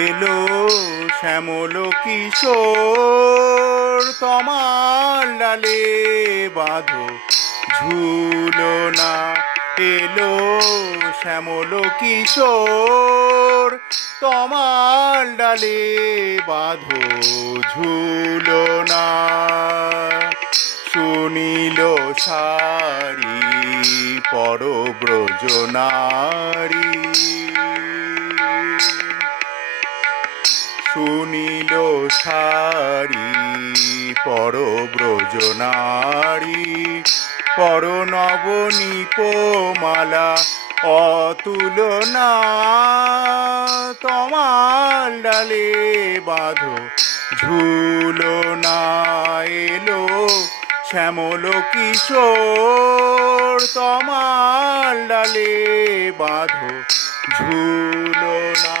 এলো শ্যামল কিশোর, তমাল ডালে বাঁধো ঝুলনা। এলো শ্যামল কিশোর, তমাল ডালে বাঁধো ঝুলনা। শুনিল সারি পরব্রজ নারী, শুনিল সারি পরব্রজ নারী। পর নবনীপমালা অতুলনা, তমাল ডালে বাঁধো ঝুলনা। এলো শ্যামল কিশোর, তমাল ডালে বাঁধো ঝুলনা।